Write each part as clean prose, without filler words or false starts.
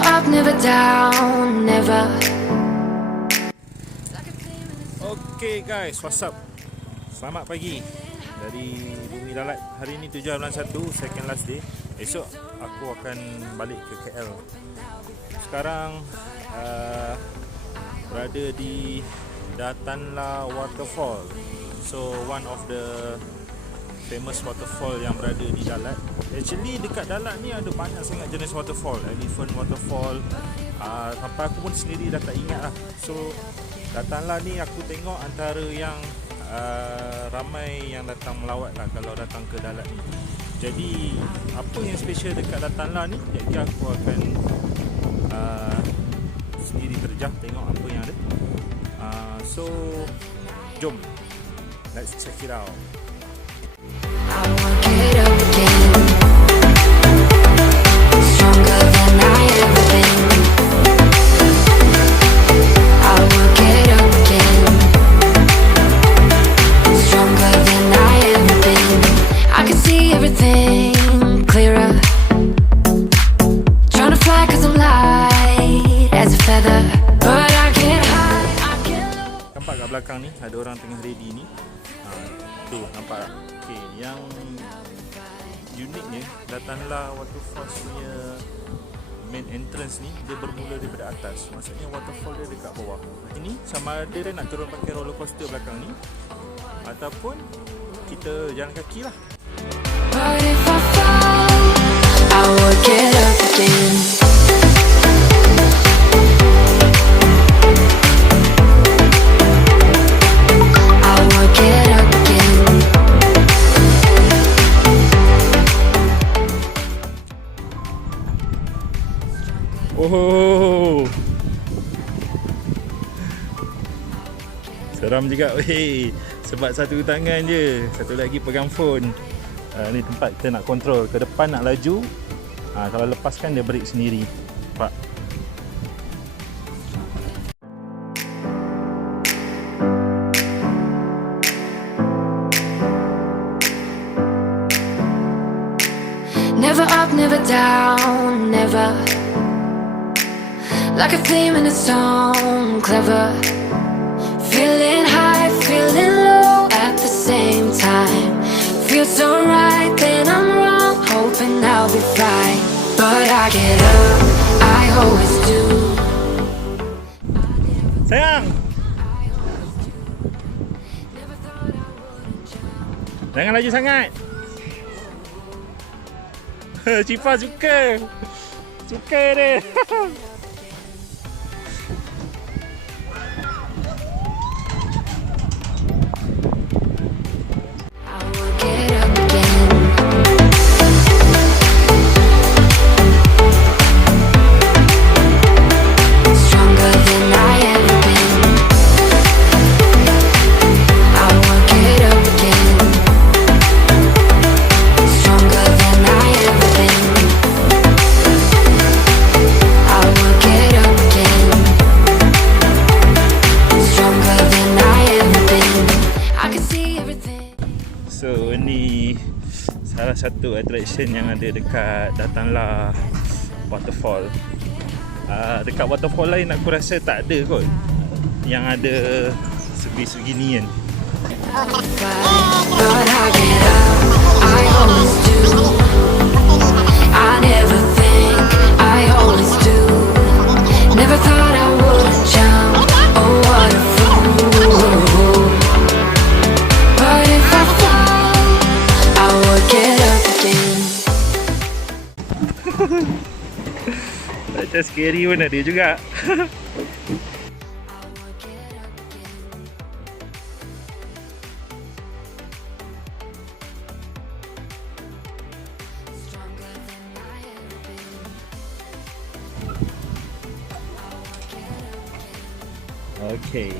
Never up, never down, never. Okay guys, what's up? Selamat pagi dari bumi Dalat. Hari ni 7 bulan 1, second last day. Esok aku akan balik ke KL. Sekarang berada di Datanla Waterfall. So one of the famous waterfall yang berada di Dalat. Actually dekat Dalat ni ada banyak sangat jenis waterfall. Elephant waterfall, sampai aku pun sendiri dah tak ingat lah. So Datanla ni aku tengok antara yang ramai yang datang melawat lah kalau datang ke Dalat ni. Jadi apa yang special dekat Datanla ni? Jadi aku akan sendiri terjah tengok apa yang ada. So jom, let's check it out. I won't get up again, stronger than I ever been. I will get up again, stronger than I ever been. I can see everything clearer, trying to fly 'cause I'm light as a feather, but I get high, I get low. Nampak kat belakang ni ada orang tengah ready ni. Tu nampak. Okay, yang uniknya Datanla Waterfall punya main entrance ni dia bermula daripada atas. Maksudnya waterfall dia dekat bawah. Ini sama ada dia nak turun pakai roller coaster belakang ni ataupun kita jalan kaki lah. But if I fall, I will get up again. I will get up again. Oh, seram juga weh. Sebab satu tangan je, satu lagi pegang phone. Ni tempat kita nak kontrol. Ke depan nak laju, kalau lepaskan dia break sendiri. Nampak? Never up, never down, never. Like a theme in a song, clever. Feeling high, feeling low at the same time. Feels so right, then I'm wrong, hoping I'll be right. But I get up, I always do. Sayang, jangan laju sangat. Cipa suka dia. So ni salah satu attraction yang ada dekat Datanla Waterfall. Dekat waterfall lain aku rasa tak ada kot yang ada sebegini kan. Macam scary pun ada juga. Okay,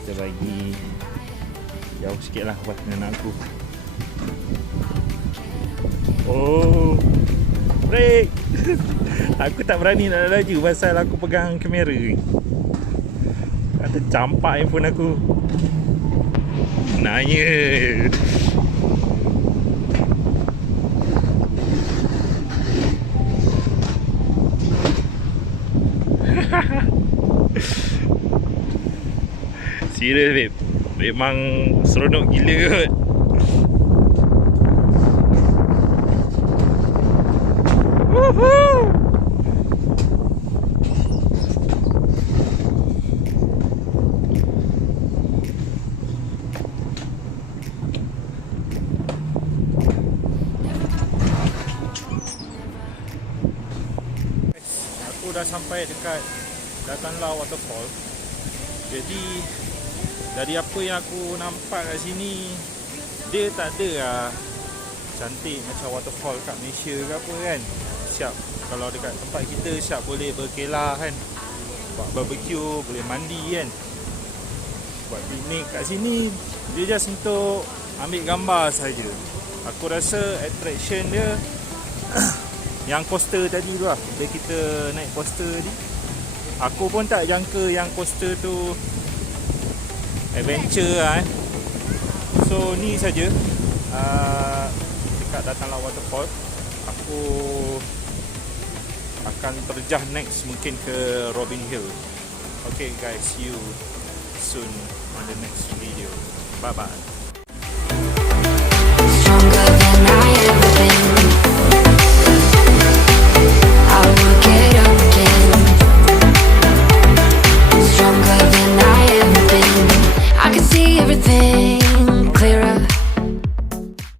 kita bagi jauh sikit lah buat dengan aku. Oh, break. Aku tak berani nak laju pasal aku pegang kamera ni. Kata campak handphone aku. Nanya. Serius babe, memang seronok gila kot. Woohoo! Aku dah sampai dekat Datanla Waterfall. Jadi dari apa yang aku nampak kat sini, dia tak ada lah cantik macam waterfall kat Malaysia ke apa kan. Siap kalau dekat tempat kita, siap boleh berkelah kan, buat barbecue, boleh mandi kan, buat piknik. Kat sini dia just untuk ambil gambar saja. Aku rasa attraction dia yang coaster tadi tu lah. Bila kita naik coaster tadi, aku pun tak jangka yang coaster tu adventure lah So ni saja dekat Datanla Waterfall. Aku akan terjah next mungkin ke Robin Hill. Okay guys, see you soon on the next video. Bye bye.